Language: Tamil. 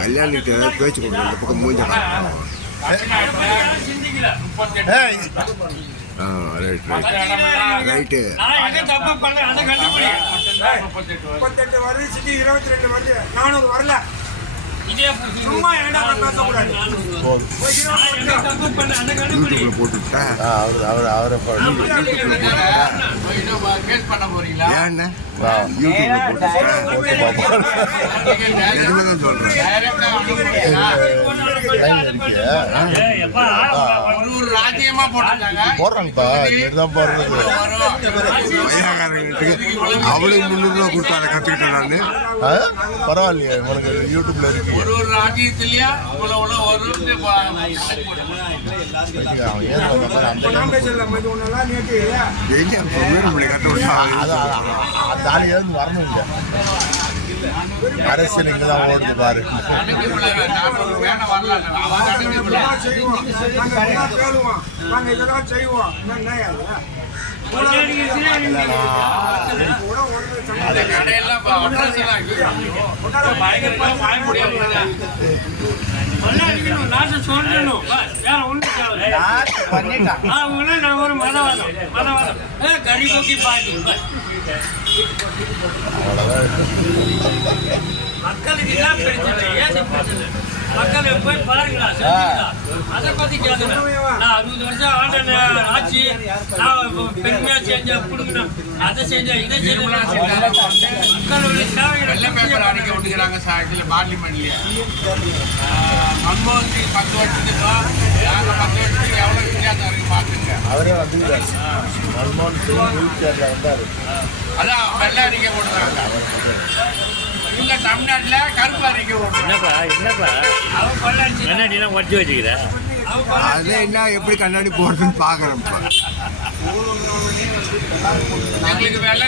கல்யாணிக்கு பேச்சு கொடுங்க இந்த பக்கம் மூஞ்ச ரைட்டு 38 வருது, சிட்டி 22 வருது, 400 வரல. சும்மா ஏன்டா பேசக்கூடாது. யூடியூப்ல போட்டுட்டேன். அவரை கேஸ் பண்ண போறீங்களா? ஏன்னா யூடியூப்ல போட்டுட்டேன் சொல்றேன். ராஜ்யமா போடுறாங்கப்பா. இதுதான் போடுறது. அவளுக்கு 300 ரூபா கொடுத்து அதை கத்துக்கிட்டேன் நானு. பரவாயில்லையே, உனக்கு யூடியூப்ல இருக்கு. ஒரு ராஜ்யத்திலயா வரணும். அரசியல் இங்கதான் ஓடுது பாரு. செய்வோம். மக்களுக்கு என்ன பிரச்சனை? ஏன் பிரச்சனை? மக்கள் போய் பாருங்களா, அதை பத்தி கேட்கணும். நான் 60 வருஷம் ஆண்ட ஆட்சி, நான் பெருமையா செஞ்சேன், கொடுக்கணும், அதை செஞ்சேன், இதை செஞ்சேன். மக்களுடைய தேவைகளை அடிக்க விட்டுக்கிறாங்க. பார்லிமெண்ட்லயே மன்மோகன் சிங் 10 வருஷத்துக்கும் 10 வருஷத்துக்கு எவ்வளவு வித்தியாசம் இருக்கு பாத்துங்க. அவரே வந்து மன்மோகன் சிங் வந்தாரு. அதான் வெள்ளை அறிக்கை போடுறாங்க. இங்க தமிழ்நாட்டுல கருப்பு அறிக்கை போடுறாங்க. கண்ணாடிலாம் வச்சு வச்சுக்கிற அது என்ன எப்படி கண்ணாடி போடுறதுன்னு பாக்குறேன். எங்களுக்கு வெள்ளை